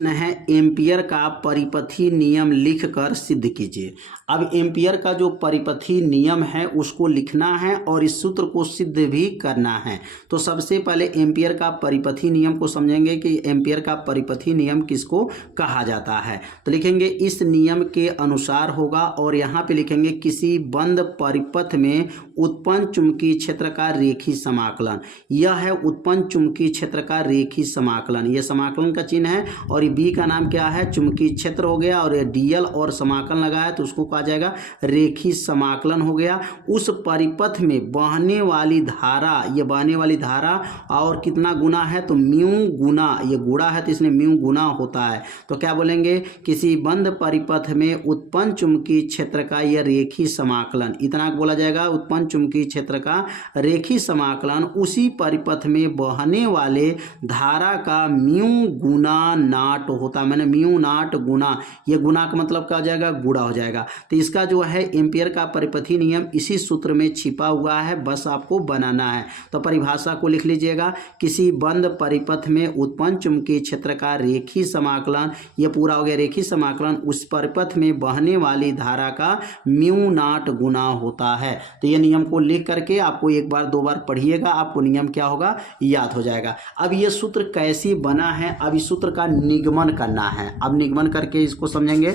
है एम्पियर का परिपथी नियम लिखकर सिद्ध कीजिए। अब एम्पियर का जो परिपथी नियम है उसको लिखना है और इस सूत्र को सिद्ध भी करना है। तो सबसे पहले एम्पियर का परिपथी नियम को समझेंगे कि एम्पियर का परिपथी नियम किसको कहा जाता है। तो लिखेंगे इस नियम के अनुसार होगा और यहाँ पे लिखेंगे किसी बंद परिपथ में उत्पन्न चुंबकीय क्षेत्र का रेखीय समाकलन। यह है उत्पन्न चुंबकीय क्षेत्र का रेखीय समाकलन, यह समाकलन का चिन्ह है और बी का नाम क्या है, चुंबकीय क्षेत्र हो गया और ये डीएल और समाकलन लगाया तो उसको कहा जाएगा रेखीय समाकलन हो गया। उस परिपथ में बहने वाली धारा, ये बहने वाली धारा और कितना गुना है तो म्यू गुना, ये गुणा है तो इसमें म्यू गुना होता है। तो क्या बोलेंगे, किसी बंद परिपथ में उत्पन्न चुंबकीय क्षेत्र का यह रेखीय समाकलन, इतना बोला जाएगा उत्पन्न चुंबकीय क्षेत्र का रेखीय समाकलन उसी परिपथ में बहने वाले धारा का म्यू गुना नाट होता है। मैंने म्यू नाट गुना, ये गुना का मतलब क्या हो जाएगा, गुणा हो जाएगा। तो इसका जो है एम्पियर का परिपथी नियम इसी सूत्र में छिपा हुआ है, बस आपको बनाना है। तो परिभाषा को लिख लीजिएगा, किसी बंद परिपथ में उत्पन्न चुंबकीय क्षेत्र का रेखीय समाकलन, ये पूरा हो गया रेखीय समाकलन, उस परिपथ में बहने वाली धारा का म्यू नाट गुना होता है। तो ये नियम को लिख करके आपको एक बार दो बार पढ़िएगा, आपको नियम क्या होगा याद हो जाएगा। अब ये सूत्र कैसे बना है, अब इस सूत्र का निगमन करना है। अब निगमन करके इसको समझेंगे।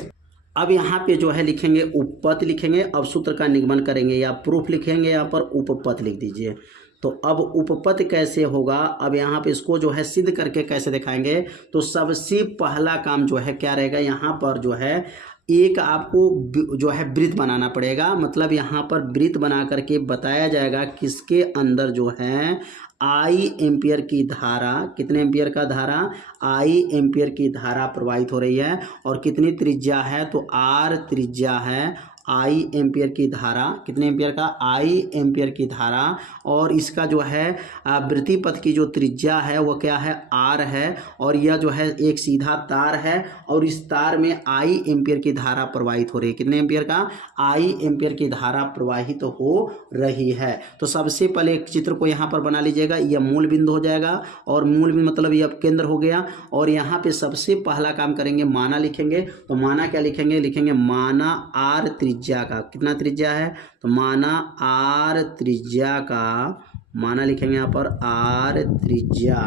अब यहाँ पे जो है लिखेंगे उपपथ लिखेंगे, अब सूत्र का निगमन करेंगे या प्रूफ लिखेंगे, यहाँ पर उपपथ लिख दीजिए। तो अब उपपथ कैसे होगा, अब यहाँ पे इसको जो है सिद्ध करके कैसे दिखाएंगे। तो सबसे पहला काम जो है क्या रहेगा, यहाँ पर जो है एक आपको जो है वृत्त बनाना पड़ेगा। मतलब यहाँ पर वृत्त बना करके बताया जाएगा किसके अंदर जो है आई एम्पियर की धारा, कितने एम्पियर का धारा, आई एम्पियर की धारा प्रवाहित हो रही है और कितनी त्रिज्या है तो आर त्रिज्या है। आई एम्पियर की धारा, कितने एम्पियर का, आई एम्पियर की धारा और इसका जो है वृत्ति पथ की जो त्रिज्या है वो क्या है, आर है और यह जो है एक सीधा तार है और इस तार में आई एम्पियर की धारा प्रवाहित हो रही है। कितने एम्पियर का, आई एम्पियर की धारा प्रवाहित हो रही है। तो सबसे पहले एक चित्र को यहाँ पर बना लीजिएगा, यह मूल बिंदु हो जाएगा और मूल बिंदु मतलब यह केंद्र हो गया। और यहाँ पे सबसे पहला काम करेंगे माना लिखेंगे। तो माना क्या लिखेंगे, लिखेंगे माना आर त्रिज्या का, कितना त्रिज्या है तो माना आर त्रिज्या का, माना लिखेंगे यहाँ पर आर त्रिज्या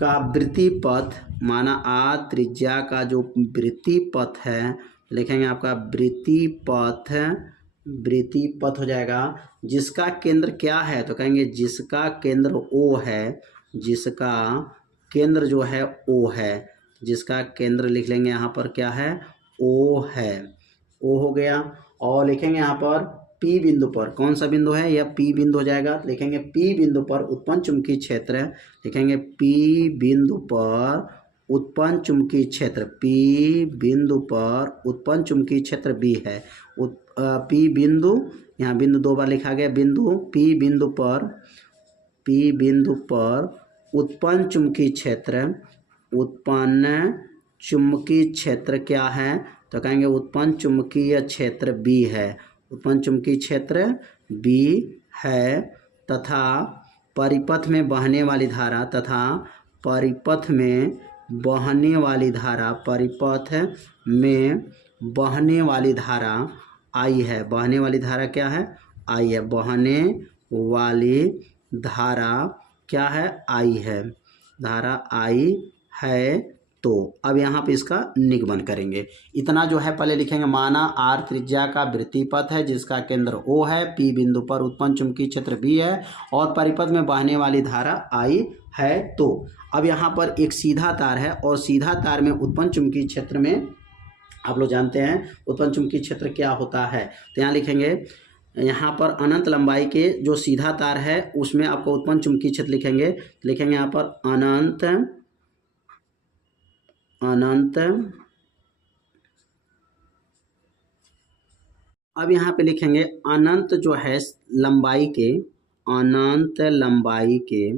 का वृत्ति पथ, माना आर त्रिज्या का जो वृत्ति पथ है लिखेंगे आपका वृत्ति पथ, वृत्ति पथ हो जाएगा जिसका केंद्र क्या है तो कहेंगे जिसका केंद्र ओ है, जिसका केंद्र जो है ओ है, जिसका केंद्र लिख लेंगे यहाँ पर क्या है, ओ है, ओ हो गया। और लिखेंगे यहाँ पर पी बिंदु पर, कौन सा बिंदु है, यह पी बिंदु हो जाएगा। लिखेंगे पी बिंदु पर उत्पन्न चुंबकीय क्षेत्र, लिखेंगे पी बिंदु पर उत्पन्न चुंबकीय क्षेत्र, पी बिंदु पर उत्पन्न चुंबकीय क्षेत्र बी है। पी बिंदु, यहाँ बिंदु दो बार लिखा गया, बिंदु पी बिंदु पर, पी बिंदु पर उत्पन्न चुंबकीय क्षेत्र, उत्पन्न चुंबकीय क्षेत्र क्या है तो कहेंगे उत्पन्न चुंबकीय क्षेत्र बी है, उत्पन्न चुंबकीय क्षेत्र बी है तथा परिपथ में बहने वाली धारा, तथा परिपथ में बहने वाली धारा, परिपथ में बहने वाली धारा आई है, बहने वाली धारा क्या है, आई है, बहने वाली धारा क्या है, आई है, धारा आई है। तो अब यहाँ पे इसका निगमन करेंगे। इतना जो है पहले लिखेंगे माना आर त्रिज्या का वृत्ति पथ है जिसका केंद्र ओ है, पी बिंदु पर उत्पन्न चुंबकीय क्षेत्र बी है और परिपथ में बहने वाली धारा आई है। तो अब यहाँ पर एक सीधा तार है और सीधा तार में उत्पन्न चुंबकीय क्षेत्र में आप लोग जानते हैं उत्पन्न चुंबकीय क्षेत्र क्या होता है। तो यहाँ लिखेंगे यहाँ पर अनंत लंबाई के जो सीधा तार है उसमें आपको उत्पन्न चुंबकीय क्षेत्र लिखेंगे, लिखेंगे यहाँ पर अनंत, अनंत, अब यहाँ पे लिखेंगे अनंत जो है लंबाई के, अनंत लंबाई के,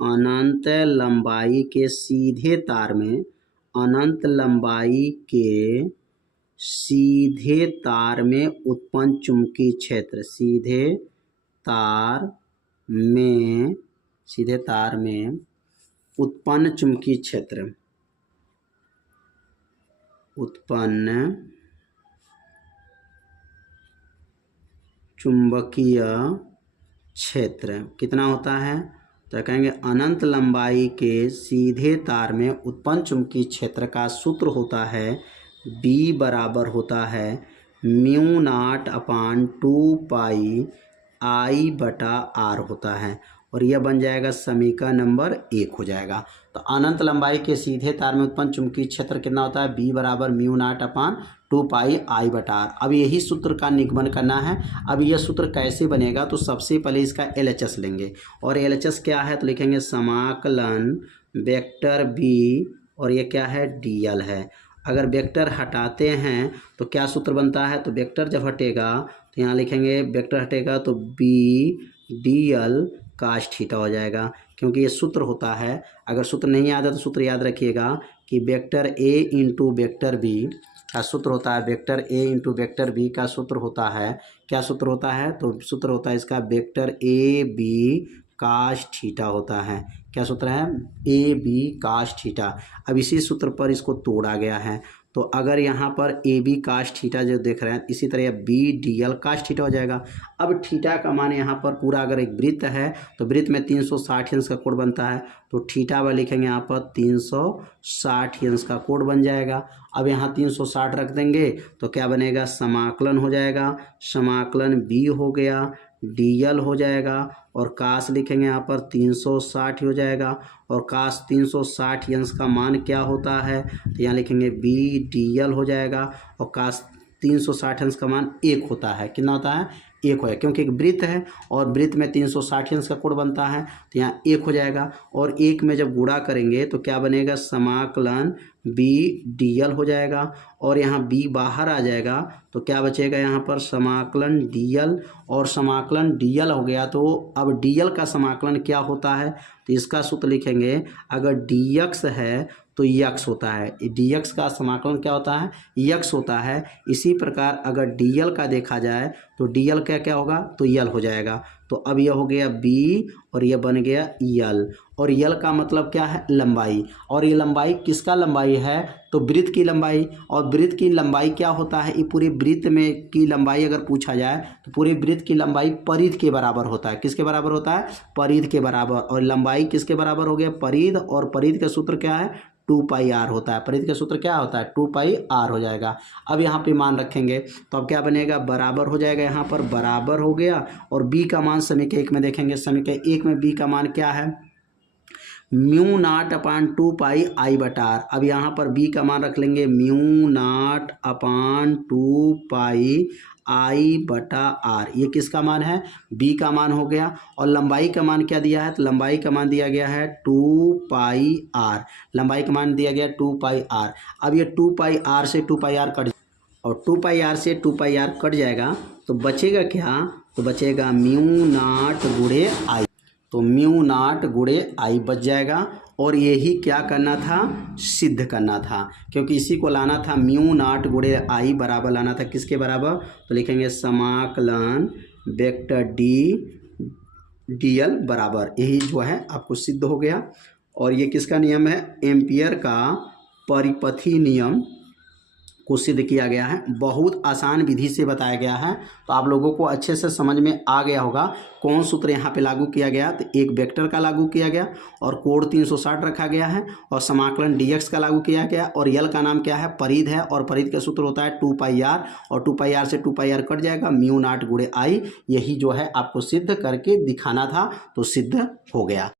अनंत लंबाई के सीधे तार में, अनंत लंबाई के सीधे तार में उत्पन्न चुंबकीय क्षेत्र, सीधे तार में, सीधे तार में उत्पन्न चुंबकीय क्षेत्र, उत्पन्न चुंबकीय क्षेत्र कितना होता है? तो कहेंगे अनंत लंबाई के सीधे तार में उत्पन्न चुंबकीय क्षेत्र का सूत्र होता है B बराबर होता है म्यू नॉट अपान 2 पाई I/R होता है, और यह बन जाएगा समीकरण नंबर 1 हो जाएगा। तो अनंत लंबाई के सीधे तार में उत्पन्न चुंबकीय क्षेत्र कितना होता है? B बराबर म्यू नॉट अपान 2 पाई I/R। अब यही सूत्र का निगमन करना है। अब यह सूत्र कैसे बनेगा? तो सबसे पहले इसका LHS लेंगे, और LHS क्या है? तो लिखेंगे समाकलन वेक्टर B, और ये क्या है? DL है। अगर वेक्टर हटाते हैं तो क्या सूत्र बनता है? तो वेक्टर जब हटेगा तो यहाँ लिखेंगे वेक्टर हटेगा तो BDL cos थीटा हो जाएगा, क्योंकि ये सूत्र होता है। अगर सूत्र नहीं याद है तो सूत्र याद रखिएगा कि vector A into vector B का सूत्र होता है, vector A into vector B का सूत्र होता है, क्या सूत्र होता है? तो सूत्र होता है इसका वेक्टर AB cos थीटा होता है। क्या सूत्र है? AB cos theta. अब इसी सूत्र पर इसको तोड़ा गया है, तो अगर यहाँ पर AB cos थीटा जो देख रहे हैं, इसी तरह BDL cos थीटा हो जाएगा। अब थीटा का मान यहाँ पर पूरा अगर एक वृत्त है तो वृत्त में 360 अंश का कोण बनता है, तो थीटा पर लिखेंगे यहाँ पर 360 अंश का कोण बन जाएगा। अब यहाँ 360 रख देंगे तो क्या बनेगा? समाकलन हो जाएगा, समाकलन B हो गया, DL हो जाएगा, और कास लिखेंगे यहाँ पर 360 हो जाएगा, और कास 360 अंश का मान क्या होता है? तो यहाँ लिखेंगे BDL हो जाएगा, और कास 360 अंश का मान 1 होता है। कितना होता है? 1 है, क्योंकि एक वृत्त है और वृत्त में 360 अंश का कोण बनता है, तो यहाँ 1 हो जाएगा। और 1 में जब गुणा करेंगे तो क्या बनेगा? समाकलन BDL हो जाएगा, और यहाँ B बाहर आ जाएगा तो क्या बचेगा? यहाँ पर समाकलन DL, और समाकलन DL हो गया। तो अब DL का समाकलन क्या होता है? तो इसका सूत्र लिखेंगे, अगर DX है तो यक्स होता है। DX का समाकलन क्या होता है? यक्स होता है। इसी प्रकार अगर DL का देखा जाए तो DL क्या क्या होगा? तो L हो जाएगा। तो अब यह हो गया B, और यह बन गया L, और L का मतलब क्या है? लंबाई। और ये लंबाई किसका लंबाई है? तो वृत्त की लंबाई। और वृत्त की लंबाई क्या होता है? ये पूरे वृत्त में की लंबाई अगर पूछा जाए तो पूरे वृत्त की लंबाई परिध के बराबर होता है। किसके बराबर होता है? परिध के बराबर। और लंबाई किसके बराबर हो गया? परिध, और परिध का सूत्र क्या है? 2 पाई R होता है। परिध का सूत्र क्या होता है? 2 पाई R हो जाएगा। अब यहाँ पे मान रखेंगे तो अब क्या बनेगा? बराबर हो जाएगा, यहाँ पर बराबर हो गया, और B का मान समीकरण 1 में देखेंगे। समीकरण 1 में B का मान क्या है? म्यू नॉट अपान 2 पाई I/R। अब यहाँ पर B का मान रख लेंगे म्यू नॉट अपान 2 पाई I/R। ये किसका मान है? B का मान हो गया। और लंबाई का मान क्या दिया है? तो लंबाई का मान दिया गया है 2 पाई R। लंबाई का मान दिया गया 2 पाई R। अब ये 2 पाई R से 2 पाई R कट, और 2 पाई R से 2 पाई R कट जाएगा, तो बचेगा क्या? तो बचेगा म्यू नॉट गुणे I। तो म्यू नॉट गुणे I बच जाएगा, और यही क्या करना था? सिद्ध करना था, क्योंकि इसी को लाना था। म्यू नॉट गुणे I बराबर लाना था किसके बराबर? तो लिखेंगे समाकलन वेक्टर DL बराबर, यही जो है आपको सिद्ध हो गया। और ये किसका नियम है? एम्पियर का परिपथी नियम को सिद्ध किया गया है। बहुत आसान विधि से बताया गया है, तो आप लोगों को अच्छे से समझ में आ गया होगा कौन सूत्र यहाँ पे लागू किया गया। तो एक वेक्टर का लागू किया गया, और कोण 360 रखा गया है, और समाकलन DX का लागू किया गया, और L का नाम क्या है? परिध है, और परिध का सूत्र होता है 2 पाई R, और 2 पाई R से 2 पाई R कट जाएगा, म्यू नॉट गुणे I। यही जो है आपको सिद्ध करके दिखाना था, तो सिद्ध हो गया।